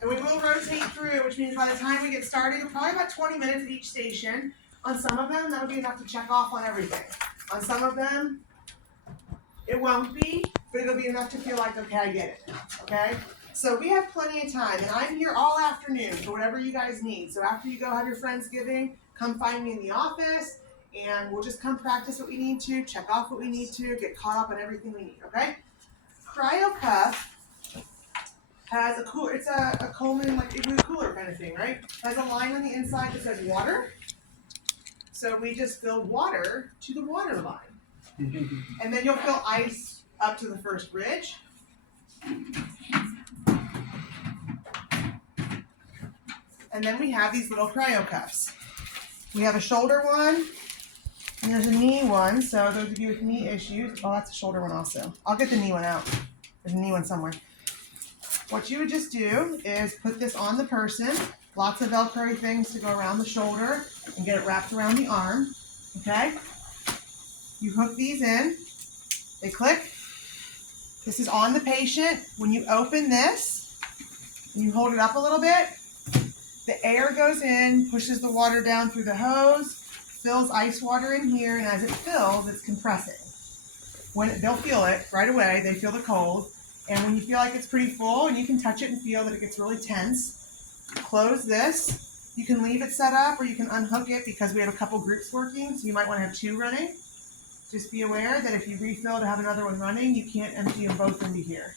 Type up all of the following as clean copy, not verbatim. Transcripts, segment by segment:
And we will rotate through, which means by the time we get started, probably about 20 minutes at each station. On some of them, that'll be enough to check off on everything. On some of them, it won't be, but it'll be enough to feel like, okay, I get it, okay? So we have plenty of time, and I'm here all afternoon for whatever you guys need. So after you go have your Friendsgiving, come find me in the office, and we'll just come practice what we need to, check off what we need to, get caught up on everything we need, okay? Cryo-cuff has a cooler, it's a Coleman, like igloo cooler kind of thing, right? It has a line on the inside that says water. So we just fill water to the water line. And then you'll fill ice up to the first ridge. And then we have these little cryo-cuffs. We have a shoulder one, and there's a knee one. So those of you with knee issues, oh, that's a shoulder one also. I'll get the knee one out. There's a knee one somewhere. What you would just do is put this on the person, lots of Velcro things to go around the shoulder and get it wrapped around the arm, okay? You hook these in, they click. This is on the patient. When you open this, and you hold it up a little bit, the air goes in, pushes the water down through the hose, fills ice water in here, and as it fills, it's compressing. They'll feel it right away, they feel the cold. And when you feel like it's pretty full and you can touch it and feel that it gets really tense, close this. You can leave it set up or you can unhook it because we have a couple groups working, so you might want to have two running. Just be aware that if you refill to have another one running, you can't empty them both into here.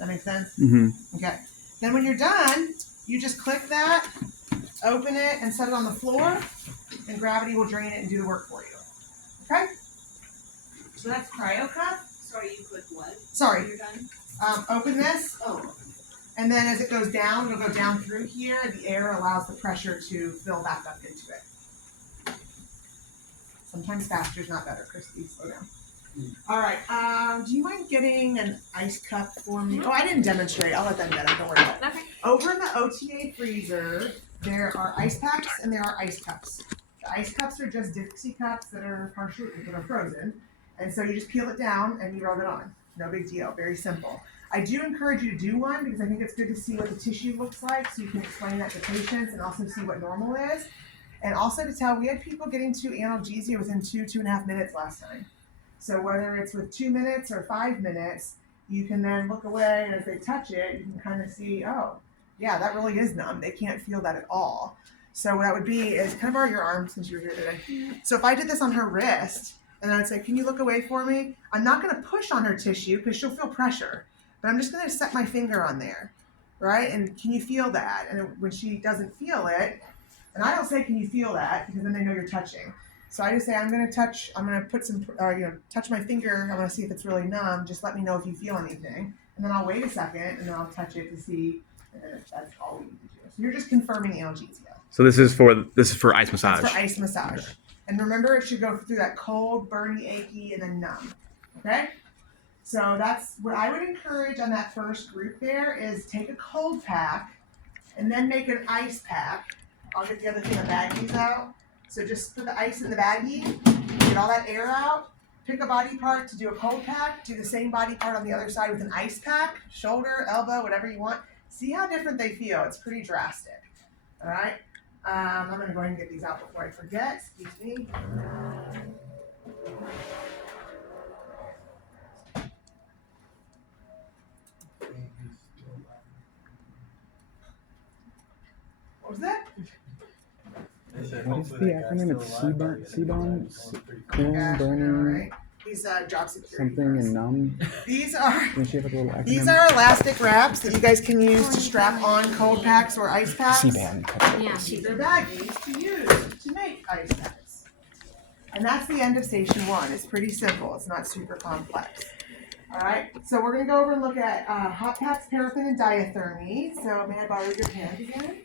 That makes sense? Mm-hmm. Okay. Then when you're done, you just click that, open it, and set it on the floor, and gravity will drain it and do the work for you. Okay? So that's Cryo-cuff. Sorry, you click what? Sorry. You're done? Open this. Oh. And then as it goes down, it'll go down through here. The air allows the pressure to fill back up into it. Sometimes faster is not better, Christy. Slow down. All right. Do you mind getting an ice cup for me? Oh, I didn't demonstrate. I'll let them get it. Don't worry about it. Okay. Over in the OTA freezer, there are ice packs and there are ice cups. The ice cups are just Dixie cups that are frozen. And so you just peel it down and you rub it on. No big deal. Very simple. I do encourage you to do one because I think it's good to see what the tissue looks like so you can explain that to patients and also see what normal is. And also to tell, we had people getting to analgesia within 2.5 minutes last time. So whether it's with 2 minutes or 5 minutes, you can then look away and as they touch it, you can kind of see, oh, yeah, that really is numb. They can't feel that at all. So what that would be is, can I borrow your arm since you're here today? So if I did this on her wrist, and I'd say, can you look away for me? I'm not going to push on her tissue because she'll feel pressure, but I'm just going to set my finger on there, right? And can you feel that? And when she doesn't feel it, and I don't say, can you feel that? Because then they know you're touching. So I just say, I'm going to put some, touch my finger. I want to see if it's really numb. Just let me know if you feel anything. And then I'll wait a second and then I'll touch it to see if that's all we need to do. So you're just confirming analgesia. So this is for ice massage. That's for ice massage. Okay. And remember, it should go through that cold, burny, achy, and then numb. Okay? So that's what I would encourage on that first group there is take a cold pack and then make an ice pack. I'll get the other thing of baggies out. So just put the ice in the baggie, get all that air out, pick a body part to do a cold pack, do the same body part on the other side with an ice pack, shoulder, elbow, whatever you want. See how different they feel. It's pretty drastic. All right? I'm going to go ahead and get these out before I forget. Excuse me. What was that? What is the acronym? It's CBAN, cooling, burning, right. These job security. something and numb. These are These are elastic wraps that you guys can use to strap on cold packs or ice packs. CBAN. Yeah. They're baggies to use to make ice packs. And that's the end of station 1. It's pretty simple. It's not super complex. All right. So we're going to go over and look at hot packs, paraffin, and diathermy. So may I borrow your hand again?